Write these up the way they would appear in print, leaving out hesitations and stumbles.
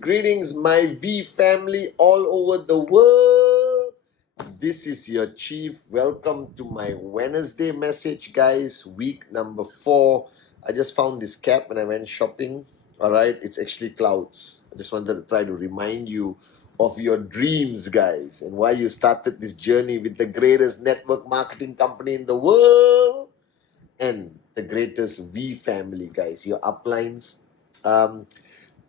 Greetings, my V family all over the world. This is your chief. Welcome to my Wednesday message, guys. Week number 4. I just found this cap when I went shopping. All right, it's actually clouds. I just wanted to try to remind you of your dreams, guys, and why you started this journey with the greatest network marketing company in the world and the greatest V family, guys. Your uplines.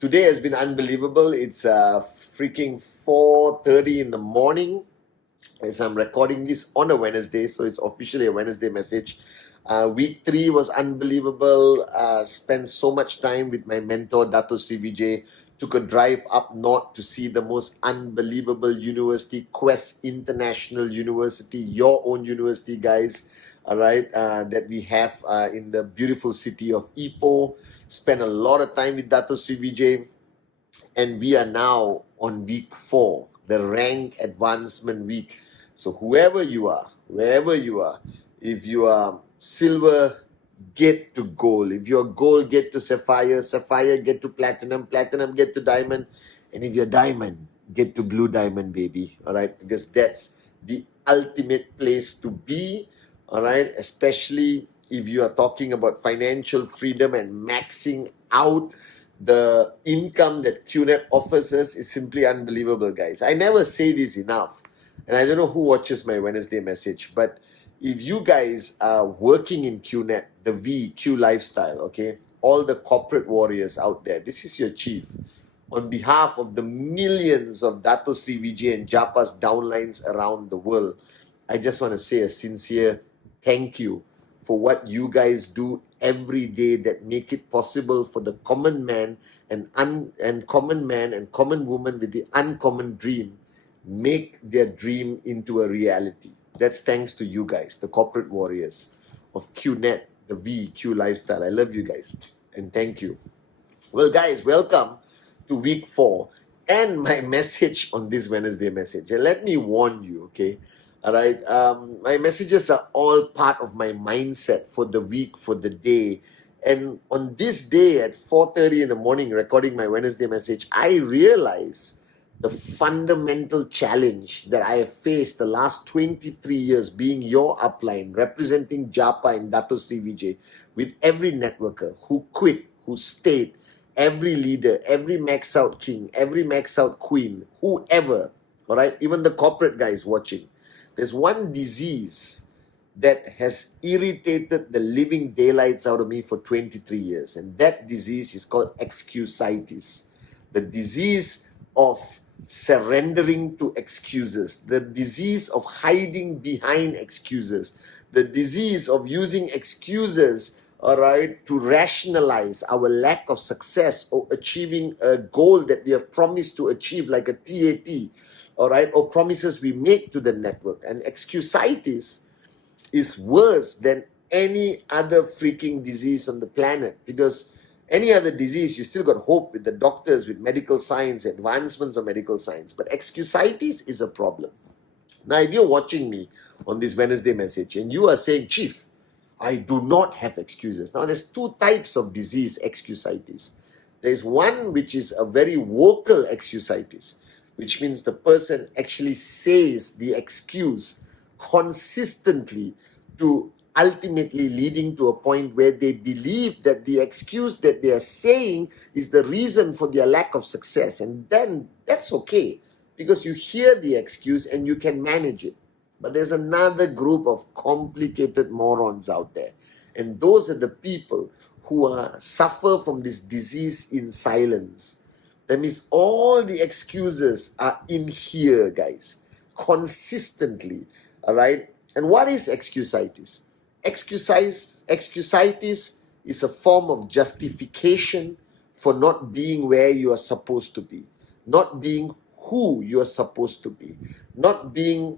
Today has been unbelievable. It's freaking 4:30 in the morning as I'm recording this on a Wednesday, so it's officially a Wednesday message. Week 3 was unbelievable. Spent so much time with my mentor, Dato Sri Vijay. Took a drive up north to see the most unbelievable university, Quest International University, your own university, guys. All right, that we have in the beautiful city of Ipoh. Spent a lot of time with Dato Sri Vijay, and we are now on week 4, the rank advancement week. So whoever you are, wherever you are, if you are silver, get to gold. If you're gold, get to sapphire. Sapphire, get to platinum. Platinum, get to diamond. And if you're diamond, get to blue diamond, baby. All right, because that's the ultimate place to be. All right, especially if you are talking about financial freedom and maxing out the income that qnet offers us is simply unbelievable, guys. I never say this enough, and I don't know who watches my Wednesday message, but if you guys are working in qnet, the VQ lifestyle, okay, all the corporate warriors out there, this is your chief. On behalf of the millions of Dato Sri Vijay and Japa's downlines around the world, I just want to say a sincere thank you for what you guys do every day that make it possible for the common man and common woman with the uncommon dream make their dream into a reality. That's thanks to you guys, the corporate warriors of qnet, the VQ lifestyle. I love you guys and thank you. Well, guys, welcome to week 4 and my message on this Wednesday message. And let me warn you, okay? All right, my messages are all part of my mindset for the week, for the day. And on this day at 4:30 in the morning, recording my Wednesday message, I realized the fundamental challenge that I have faced the last 23 years being your upline, representing Japa and Dato Sri Vijay with every networker who quit, who stayed, every leader, every max out king, every max out queen, whoever, all right, even the corporate guys watching. There's one disease that has irritated the living daylights out of me for 23 years. And that disease is called excusitis. The disease of surrendering to excuses. The disease of hiding behind excuses. The disease of using excuses, all right, to rationalize our lack of success or achieving a goal that we have promised to achieve, like a TAT. All right, or promises we make to the network. And excusitis is worse than any other freaking disease on the planet, because any other disease, you still got hope with the doctors, with medical science, advancements of medical science. But excusitis is a problem. Now, if you're watching me on this Wednesday message and you are saying, Chief, I do not have excuses. Now, there's 2 types of disease, excusitis. There's one which is a very vocal excusitis, which means the person actually says the excuse consistently to ultimately leading to a point where they believe that the excuse that they are saying is the reason for their lack of success. And then that's okay, because you hear the excuse and you can manage it. But there's another group of complicated morons out there. And those are the people who suffer from this disease in silence. That means all the excuses are in here, guys, consistently, all right? And what is excusitis? Excusitis is a form of justification for not being where you are supposed to be, not being who you are supposed to be, not being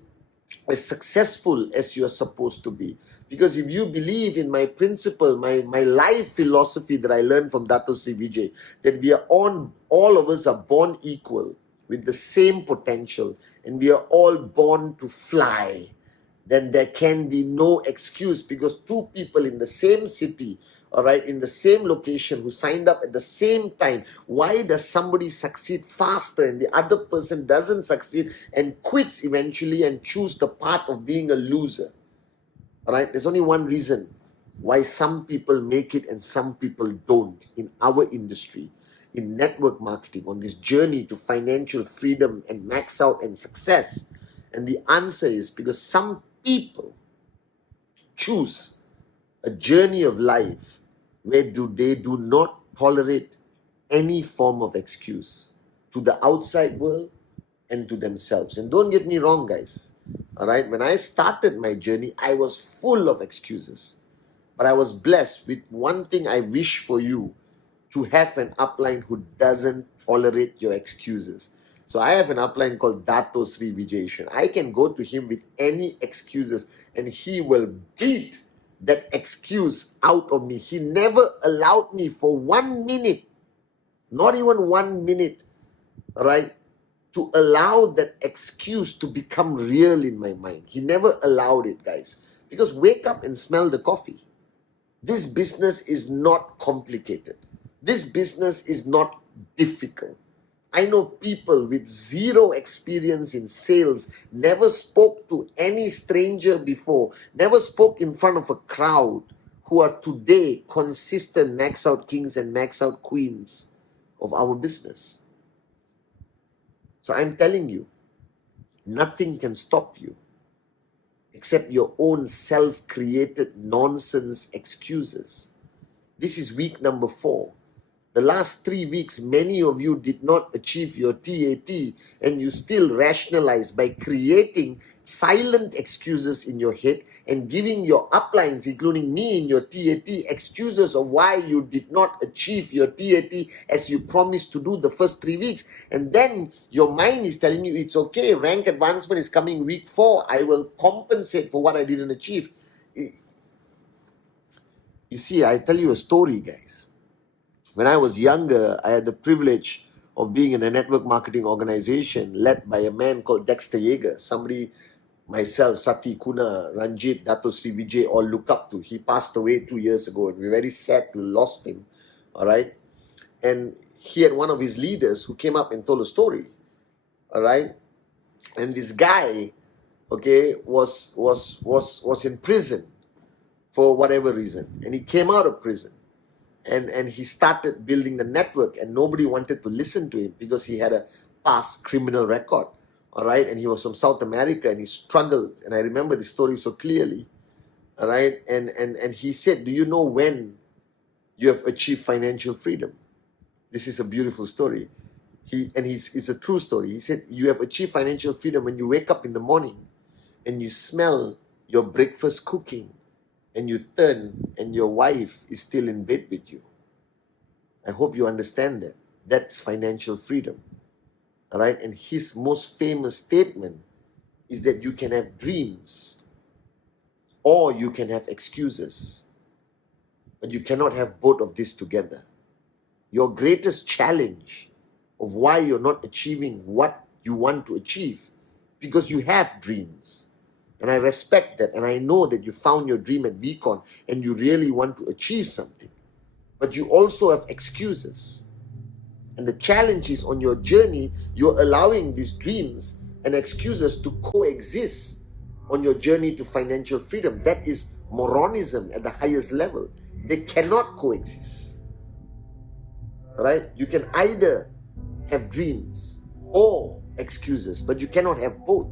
as successful as you are supposed to be. Because if you believe in my principle, my life philosophy that I learned from Dato Sri Vijay, that we are all of us are born equal with the same potential, and we are all born to fly, then there can be no excuse, because two people in the same city, all right, in the same location, who signed up at the same time, why does somebody succeed faster and the other person doesn't succeed and quits eventually and choose the path of being a loser? All right, there's only one reason why some people make it and some people don't in our industry, in network marketing, on this journey to financial freedom and max out and success. And the answer is because some people choose a journey of life where they do not tolerate any form of excuse to the outside world and to themselves. And don't get me wrong, guys. All right, when I started my journey, I was full of excuses. But I was blessed with one thing I wish for you: to have an upline who doesn't tolerate your excuses. So I have an upline called Dato Sri Vijay. I can go to him with any excuses and he will beat that excuse out of me. He never allowed me for 1 minute, not even 1 minute, right, to allow that excuse to become real in my mind. He never allowed it, guys. Because wake up and smell the coffee. This business is not complicated. This business is not difficult. I know people with zero experience in sales, never spoke to any stranger before, never spoke in front of a crowd, who are today consistent max out kings and max out queens of our business. So I'm telling you, nothing can stop you except your own self-created nonsense excuses. This is week number 4. The last 3 weeks, many of you did not achieve your TAT, and you still rationalize by creating silent excuses in your head and giving your uplines, including me in your TAT, excuses of why you did not achieve your TAT as you promised to do the first 3 weeks. And then your mind is telling you, it's okay, rank advancement is coming week 4, I will compensate for what I didn't achieve. You see, I tell you a story, guys. When I was younger, I had the privilege of being in a network marketing organization led by a man called Dexter Yeager, somebody myself, Sati, Kuna, Ranjit, Dato Sri Vijay all look up to. He passed away 2 years ago, and we're very sad to lost him, all right? And he had one of his leaders who came up and told a story, all right? And this guy, okay, was in prison for whatever reason, and he came out of prison. And he started building the network, and nobody wanted to listen to him because he had a past criminal record, all right? And he was from South America, and he struggled. And I remember the story so clearly, all right? And he said, do you know when you have achieved financial freedom? This is a beautiful story. It's a true story. He said, you have achieved financial freedom when you wake up in the morning and you smell your breakfast cooking, and you turn and your wife is still in bed with you. I hope you understand that. That's financial freedom. All right? And his most famous statement is that you can have dreams or you can have excuses, but you cannot have both of this together. Your greatest challenge of why you're not achieving what you want to achieve, because you have dreams. And I respect that, and I know that you found your dream at VCon and you really want to achieve something. But you also have excuses. And the challenge is, on your journey, you're allowing these dreams and excuses to coexist on your journey to financial freedom. That is moronism at the highest level. They cannot coexist. Right? You can either have dreams or excuses, but you cannot have both.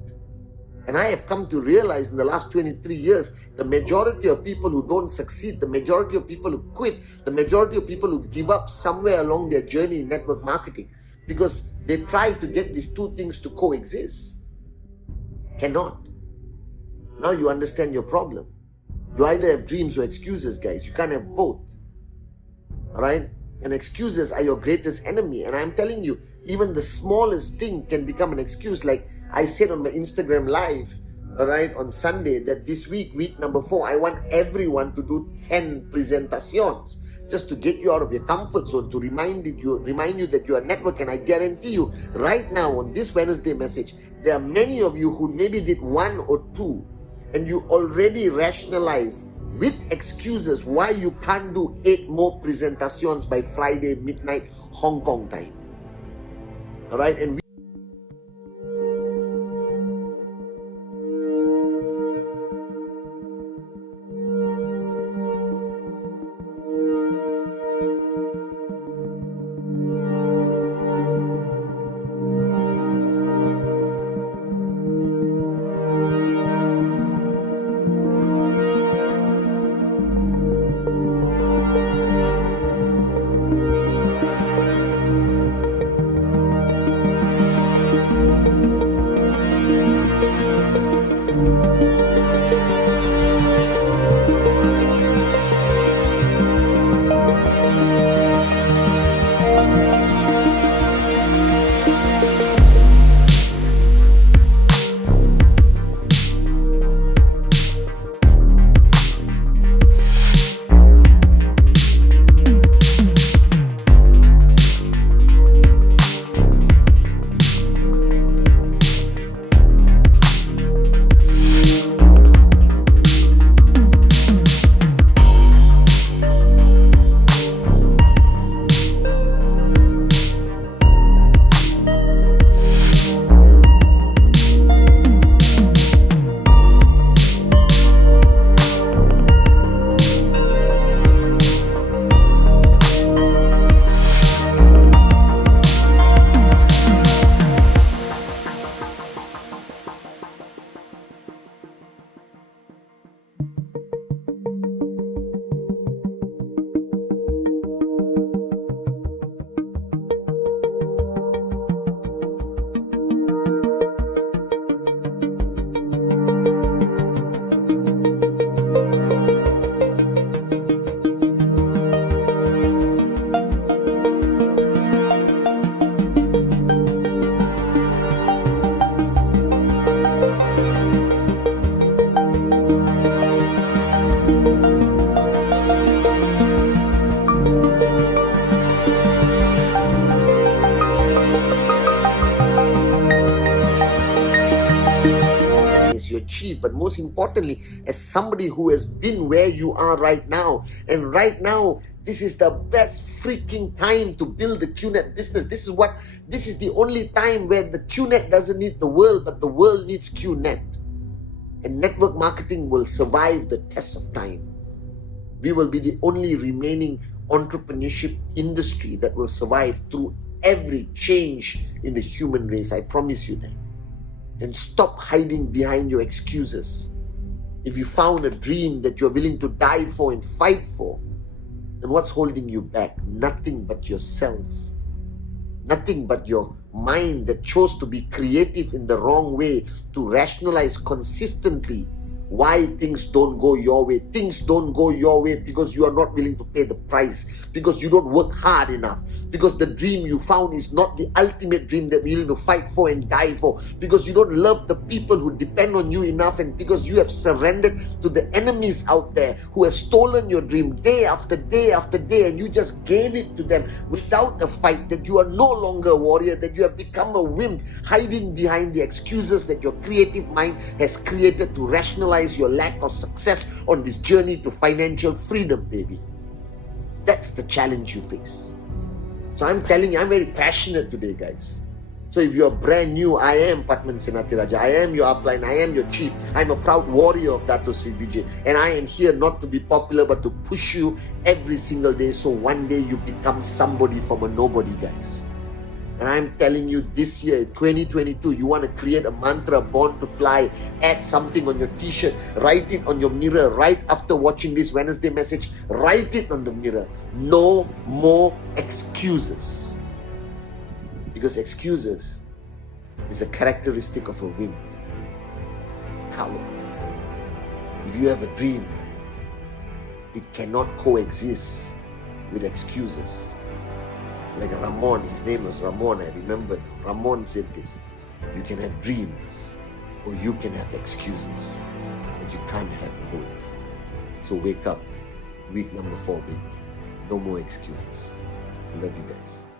And I have come to realize in the last 23 years, the majority of people who don't succeed, the majority of people who quit, the majority of people who give up somewhere along their journey in network marketing, because they try to get these two things to coexist. Cannot. Now you understand your problem. You either have dreams or excuses, guys. You can't have both. Alright? And excuses are your greatest enemy. And I'm telling you, even the smallest thing can become an excuse. Like I said on my Instagram live, alright, on Sunday, that this week, week number 4, I want everyone to do 10 presentations. Just to get you out of your comfort zone, to remind you that you are a network. And I guarantee you, right now on this Wednesday message, there are many of you who maybe did 1 or 2, and you already rationalize with excuses why you can't do 8 more presentations by Friday midnight Hong Kong time. All right, and you achieve, but most importantly, as somebody who has been where you are right now, and right now, this is the best freaking time to build the qnet business. This is the only time where the qnet doesn't need the world, but the world needs qnet. And network marketing will survive the test of time. We will be the only remaining entrepreneurship industry that will survive through every change in the human race. I promise you that. And stop hiding behind your excuses. If you found a dream that you're willing to die for and fight for, then what's holding you back? Nothing but yourself. Nothing but your mind that chose to be creative in the wrong way, to rationalize consistently why things don't go your way. Things don't go your way because you are not willing to pay the price, because you don't work hard enough, because the dream you found is not the ultimate dream that you're willing to fight for and die for, because you don't love the people who depend on you enough, and because you have surrendered to the enemies out there who have stolen your dream day after day after day, and you just gave it to them without a fight. That you are no longer a warrior, that you have become a wimp, hiding behind the excuses that your creative mind has created to rationalize your lack of success on this journey to financial freedom, baby. That's the challenge you face. So I'm telling you, I'm very passionate today, guys. So if you're brand new, I am Patman Senatiraja. I am your upline. I am your chief. I'm a proud warrior of Dato Sri Vijay. And I am here not to be popular, but to push you every single day, so one day you become somebody from a nobody, guys. And I'm telling you, this year, 2022, you want to create a mantra, born to fly, add something on your t-shirt, write it on your mirror right after watching this Wednesday message, write it on the mirror. No more excuses. Because excuses is a characteristic of a wimp, a coward. If you have a dream, guys, It cannot coexist with excuses. Like Ramon, his name was Ramon, I remember now. Ramon said this: you can have dreams or you can have excuses, but you can't have both. So wake up. Week number 4, baby. No more excuses. Love you guys.